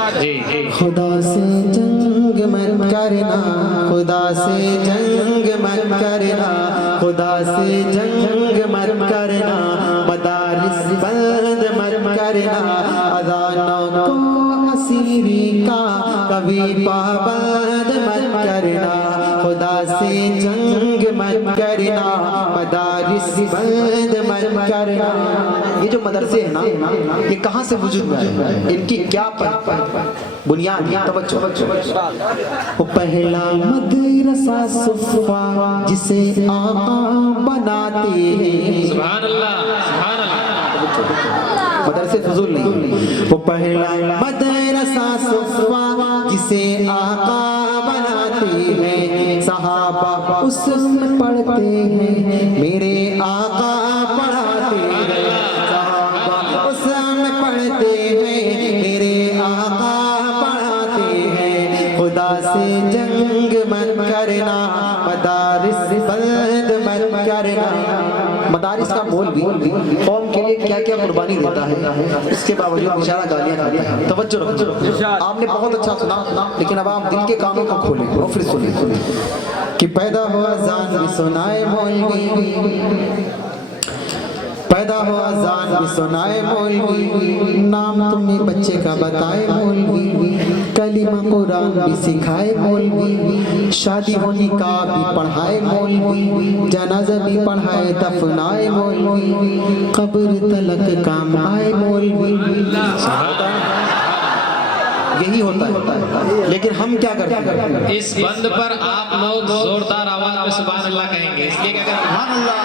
خدا سے جنگ مت کرنا، خدا سے جنگ مت کرنا، خدا سے جنگ مت کرنا، مدارس بند مت کرنا، اذانوں کو اسیری کا کبھی پابند مت کرنا، خدا سے جنگ مت کرنا، مدارس بند مت کرنا۔ یہ جو مدرسے ہیں نا، یہ کہاں سے وجود میں آئے؟ ان کی کیا بنیاد؟ توجہ۔ وہ پہلا مدرسہ صفا جسے آقا بناتے ہیں، سبحان اللہ سبحان اللہ، مدرسے فضول نہیں، وہ پہلا مدرسہ صفا جسے آقا بناتے ہیں، صحابہ اس میں پڑھتے ہیں، میرے آقا پڑھاتے ہیں، صحابہ اس میں پڑھتے ہیں، میرے آقا پڑھاتے ہیں، خدا سے جنگ مت کرنا، مدارس بند مت کرنا۔ مدارس کا مولوی قوم کے لیے کیا کیا قربانی دیتا ہے، اس کے باوجود بیچارہ گالیاں کھاتا ہے۔ توجہ رکھو، آپ نے بہت اچھا سنا، لیکن اب آپ دل کے کانوں کو کھولیں اور پھر سنیں کہ پیدا ہوا اذان بھی سنائے مولوی، پیدا ہوا اذان بھی سنائے مولوی، نام تمہیں بچے کا بتائے مولوی، کلمہ قرآن بھی سکھائے مولوی، شادی ہو نکاح بھی پڑھائے مولوی، جنازہ بھی پڑھائے دفنائے مولوی، قبر تلک کام آئے مولوی۔ یہی ہوتا ہے، لیکن ہم کیا کرتے ہیں؟ اس بند پر آپ لوگ زوردار آواز میں سبحان اللہ کہیں گے، اس لیے کہ اگر سبحان اللہ،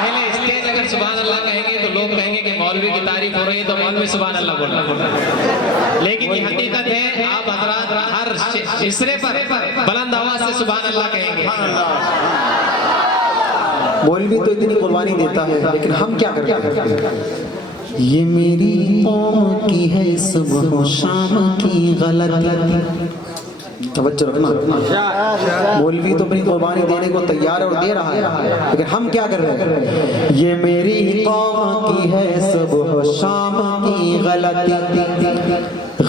پہلے اسٹیج اگر سبحان اللہ کہیں گے تو لوگ کہیں گے کہ مولوی کی تعریف ہو رہی ہے تو مولوی سبحان اللہ بول رہا ہے، لیکن یہ حقیقت ہے، آپ حضرات ہر مصرے پر بلند آواز سے سبحان اللہ کہیں گے۔ مولوی تو اتنی قربانی دیتا ہے، لیکن ہم کیا کرتے ہیں؟ یہ میری قوم کی ہے صبح و شام کی غلطی۔ توجہ رکھنا، مولوی تو اپنی قربانی دینے کو تیار اور دے رہا ہے، لیکن ہم کیا کر رہے ہیں؟ یہ میری قوم کی ہے صبح و شام کی غلطی،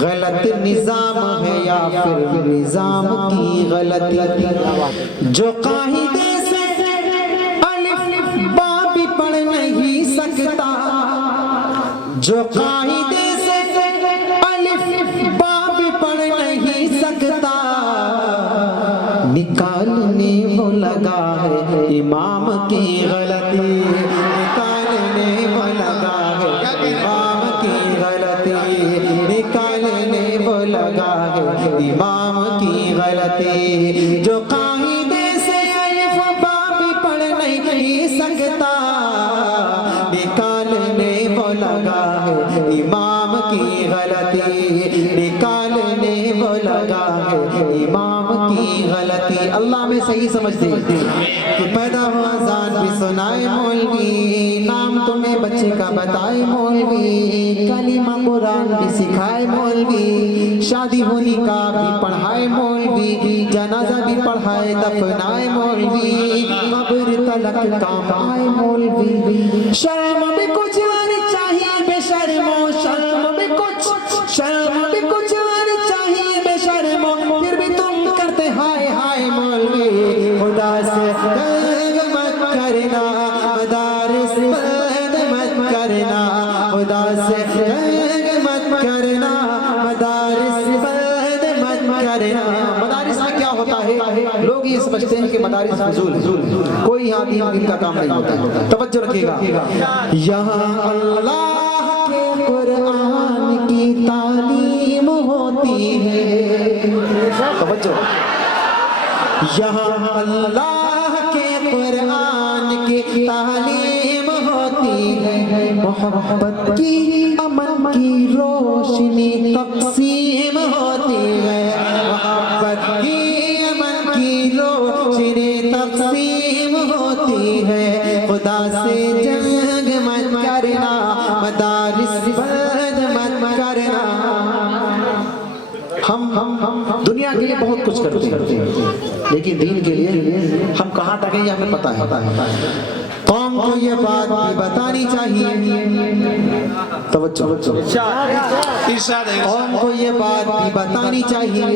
غلط نظام ہے یا پھر نظام کی غلطی، جو قاعدے سے الف با بھی پڑھ نہیں سکتا، جو قاعدے سے الف با بھی پڑھ نہیں سکتا، نکالنے وہ لگا ہے امام کی غلطی، نکالنے وہ لگا ہے امام کی غلطی، نکالنے وہ لگا ہے امام کی غلطی، جو قاعدے سے الف با بھی پڑھ نہیں سکتا، نکالنے وہ لگا ہے امام کی غلطی، نکالنے وہ لگا ہے امام کی غلطی۔ اللہ میں صحیح سمجھتے کہ پیدا ہوا اذان بھی سنائے مولوی، نام تمہیں بچے کا بتائے مولوی، کلمہ قرآن بھی سکھائے مولوی، شادی ہو نکاح بھی پڑھائے مولوی، جنازہ بھی پڑھائے دفنائے مولوی، قبر تلک کام آئے مولوی، شرم بھی کچھ آنی چاہیے بے شرمو، شرم بھی کچھ آنی چاہیے بے شرمو، پھر بھی تم کرتے ہائے ہائے مولوی، خدا سے جنگ مت کرنا، مدارس بند مت کرنا، خدا سے جنگ مت کرنا، مدارس بند مت کرنا۔ مدارس میں کیا ہوتا ہے؟ لوگ یہ سمجھتے ہیں کہ مدارس فضول ہے، کوئی یہاں دین کا کام نہیں ہوتا ہے۔ توجہ رکھیے گا، یہاں اللہ کے قرآن کی تعلیم ہوتی ہے، توجہ، یہاں اللہ کے قرآن کی تعلیم ہوتی ہے، محبت کی امن کی روشنی تقسیم ہوتی ہے، محبت کی امن کی روشنی تقسیم ہوتی ہے، خدا سے جنگ مت کرنا، مدارس بند مت کرنا۔ ہم دنیا کے لیے بہت کچھ کرتے ہیں، لیکن دین کے لیے ہم کہاں تک ہیں یہ ہمیں پتہ ہے۔ قوم کو یہ بات بھی بتانی چاہیے توجہ ارشاد ہے قوم کو یہ بات بھی بتانی چاہیے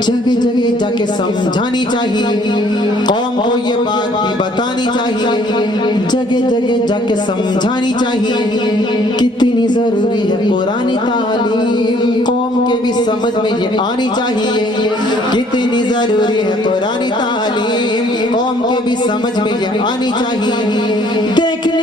جگہ جگہ جا کے سمجھانی چاہیے قوم کو یہ بات بھی بتانی چاہیے جگہ جگہ جا کے سمجھانی چاہیے کتنی ضروری ہے قرآن تعلیم قوم کے بھی سمجھ میں یہ آنی چاہیے کتنی ضروری ہے قرآن تعلیم قوم کے بھی سمجھ میں یہ آنی چاہیے دیکھنے